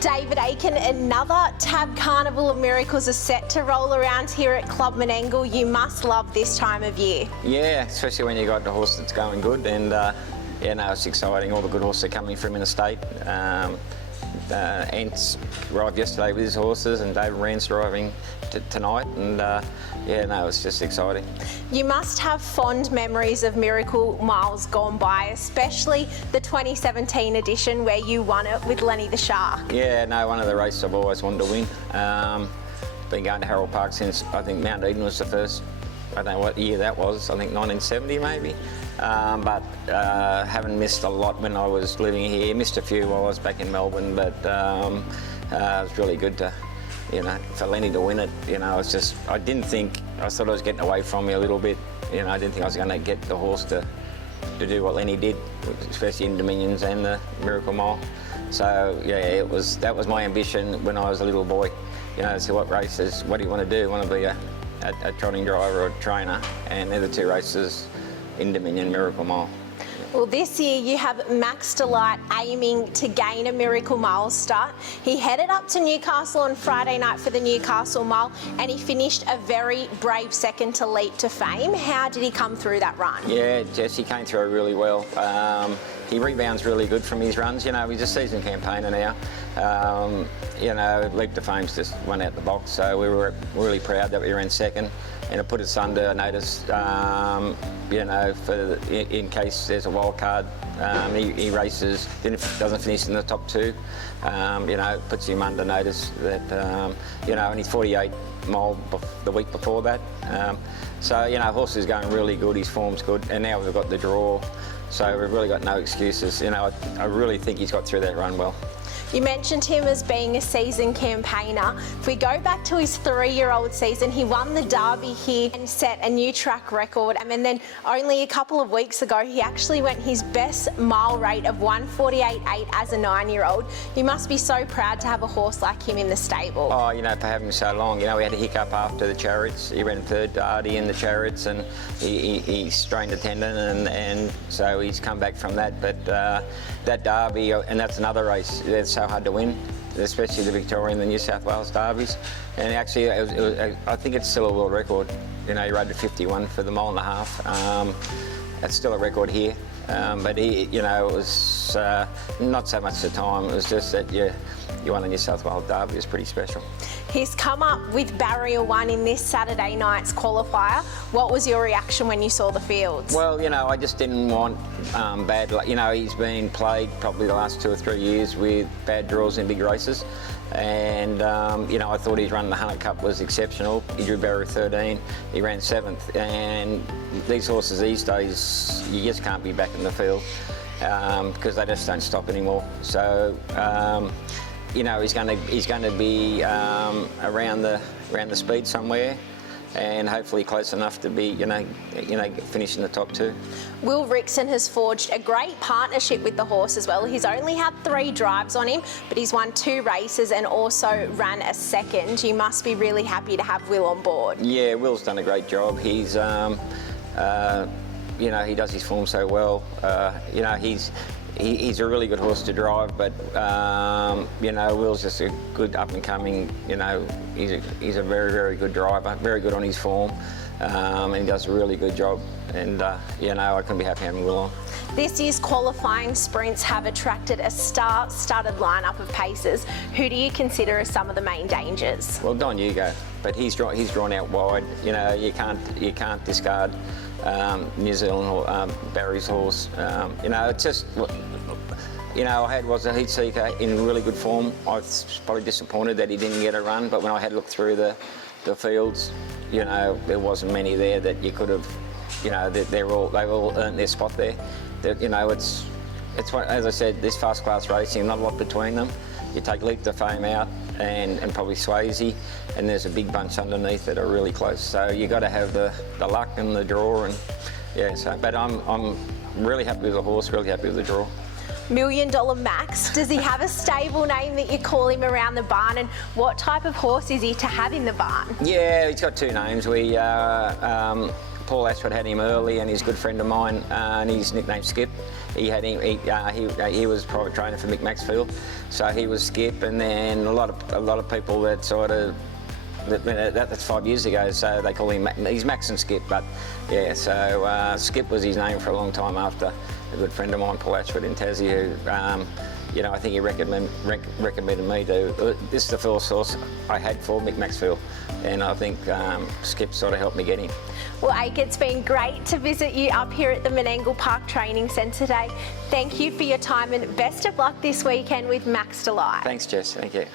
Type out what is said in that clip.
David Aiken, another Tab Carnival of Miracles is set to roll around here at Club Menangle. You must love this time of year. Yeah, especially when you got the horse that's going good, and yeah, no, it's exciting. All the good horses are coming from interstate. Ants arrived yesterday with his horses, and David Rand's driving tonight, and yeah, no, it's just exciting. You must have fond memories of Miracle Miles gone by, especially the 2017 edition where you won it with Lenny the Shark. Yeah, no, one of the races I've always wanted to win. Been going to Harold Park since I think Mount Eden was the first. I don't know what year that was. I think 1970 maybe. But haven't missed a lot when I was living here. Missed a few while I was back in Melbourne, but it was really good to, you know, for Lenny to win it. You know, it's just, I thought I was getting away from me a little bit. You know, I didn't think I was going to get the horse to do what Lenny did, especially in Dominions and the Miracle Mile. So yeah, that was my ambition when I was a little boy. You know, so what races, what do you want to do? Want to be a trotting driver or a trainer? And they're the two races in Dominion, Miracle Mile. Well, this year you have Max Delight aiming to gain a Miracle Mile start. He headed up to Newcastle on Friday night for the Newcastle Mile, and he finished a very brave second to Leap to Fame. How did he come through that run? Yeah, Jess, he came through really well. He rebounds really good from his runs. You know, he's a seasoned campaigner now. You know, Leap to Fame's just won out the box, so we were really proud that we ran second, and it put us under notice. You know, in case there's a wild card, he races, doesn't finish in the top two. You know, puts him under notice that, you know, and he's 48 mile the week before that. So, you know, horse is going really good, his form's good, and now we've got the draw, so we've really got no excuses. You know, I really think he's got through that run well. You mentioned him as being a seasoned campaigner. If we go back to his 3-year-old season, he won the Derby here and set a new track record. And then only a couple of weeks ago, he actually went his best mile rate of 1:48.8 as a 9-year-old. You must be so proud to have a horse like him in the stable. Oh, you know, for having him so long. You know, we had a hiccup after the Chariots. He ran third to Artie in the Chariots, and he strained a tendon, and so he's come back from that. But that Derby, and that's another race that's so hard to win, especially the Victorian and the New South Wales derbies. And actually, I think it's still a world record. You know, he rode at 51 for the mile and a half. That's still a record here. But he, you know, it was not so much the time. It was just that you won the New South Wales derby. It was pretty special. He's come up with Barrier 1 in this Saturday night's qualifier. What was your reaction when you saw the fields? Well, you know, I just didn't want bad luck. You know, he's been played probably the last 2 or 3 years with bad draws in big races. And, you know, I thought his run in the Hunter Cup was exceptional. He drew Barrier 13, he ran 7th. And these horses these days, you just can't be back in the field because they just don't stop anymore. So, you know, he's going to be around the speed somewhere, and hopefully close enough to be, you know, finish in the top 2. Will Rixon has forged a great partnership with the horse as well. He's only had 3 drives on him, but he's won 2 races and also ran a second. You must be really happy to have Will on board. Yeah, Will's done a great job. He's, you know, he does his form so well. You know, he's a really good horse to drive, but you know, Will's just a good up-and-coming. You know, he's a very, very good driver, very good on his form, and he does a really good job. And you know, I couldn't be happy having Will on. This year's qualifying sprints have attracted a star-studded lineup of pacers. Who do you consider as some of the main dangers? Well, Don Hugo, but he's drawn out wide. You know, you can't discard New Zealand or Barry's horse. You know, it's just, you know, I was a heat seeker in really good form. I was probably disappointed that he didn't get a run, but when I had looked through the fields, you know, there wasn't many there that you could have, you know, they've all earned their spot there. You know, it's as I said, this fast class racing, not a lot between them. You take Leap to Fame out and probably Swayze, and there's a big bunch underneath that are really close. So you got to have the luck and the draw, and yeah. So, but I'm really happy with the horse, really happy with the draw. $1 Million Max, does he have a stable name that you call him around the barn, and what type of horse is he to have in the barn? Yeah, he's got 2 names. We Paul Ashford had him early, and he's a good friend of mine, and he's nicknamed Skip. He had him. He was a private trainer for Mick Maxfield, so he was Skip. And then a lot of people that sort of that's 5 years ago, so they call him. He's Max and Skip, but yeah. So Skip was his name for a long time after a good friend of mine, Paul Ashford in Tassie, who. I think he recommended me to. This is the first horse I had for Mick Maxfield, and I think Skip sort of helped me get him. Well, Ake, it's been great to visit you up here at the Menangle Park Training Centre today. Thank you for your time and best of luck this weekend with Max Delight. Thanks, Jess. Thank you.